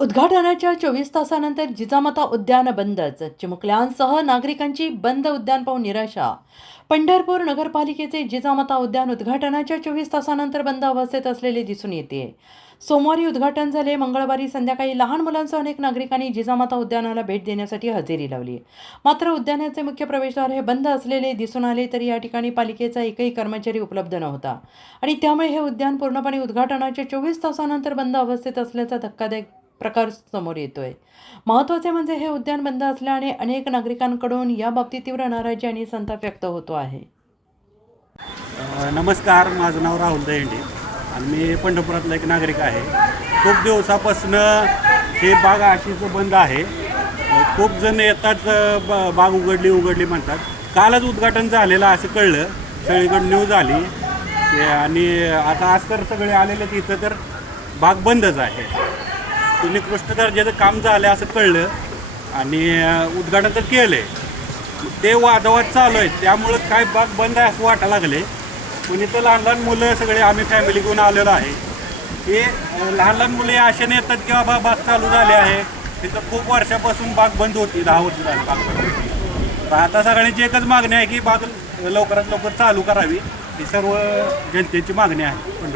उद्घाटनाच्या 24 तासानंतर जिजामाता उद्यान बंदच. चिमुकल्यांसह नागरिकांची बंद उद्यान पाहून निराशा. पंढरपूर नगरपालिकेचे जिजामाता उद्यान उद्घाटनाच्या 24 तासानंतर बंद अवस्थेत असलेले दिसून येते. सोमवारी उद्घाटन झाले. मंगळवारी संध्याकाळी लहान मुलांसह अनेक नागरिकांनी जिजामाता उद्यानाला भेट देण्यासाठी हजेरी लावली. मात्र उद्यानाचे मुख्य प्रवेशद्वार हे बंद असलेले दिसून आले. तरी या ठिकाणी पालिकेचा एकही कर्मचारी उपलब्ध नव्हता आणि त्यामुळे हे उद्यान पूर्णपणे उद्घाटनाच्या 24 तासानंतर बंद अवस्थेत असल्याचा धक्कादायक प्रकार समोर येतोय. महत्त्वाचे म्हणजे हे उद्यान बंद असल्याने अनेक नागरिकांकडून याबाबतीत तीव्र नाराजी आणि संताप व्यक्त होतो आहे. नमस्कार, माझं नाव राहुल दहिंडे आणि मी पंढरपुरातला एक नागरिक आहे. खूप दिवसापासून हे बाग अशीच बंद आहे. खूप जण येतात, बाग उघडली म्हणतात. कालच उद्घाटन झालेलं असं कळलं, सगळीकडे न्यूज आली आणि आता आज तर सगळे आलेले तिथं तर बाग बंदच आहे. निकृष्ट दर्जाचं काम झालं असं कळलं आणि उद्घाटन तर केलं आहे. ते वादावाद चालू आहे, त्यामुळं काय बाग बंद आहे असं वाटायला लागले. पण इथं लहान लहान मुलं सगळे आम्ही फॅमिली घेऊन आलेलो आहे. हे लहान लहान मुलं या आशेने येतात की बाग चालू झाली आहे. तिथं खूप वर्षापासून बाग बंद होती, 10 वर्ष झाली बाग बंद होती. तर आता सगळ्यांची एकच मागणी आहे की बाग लवकरात लवकर चालू करावी. ही सर्व जनतेची मागणी आहे.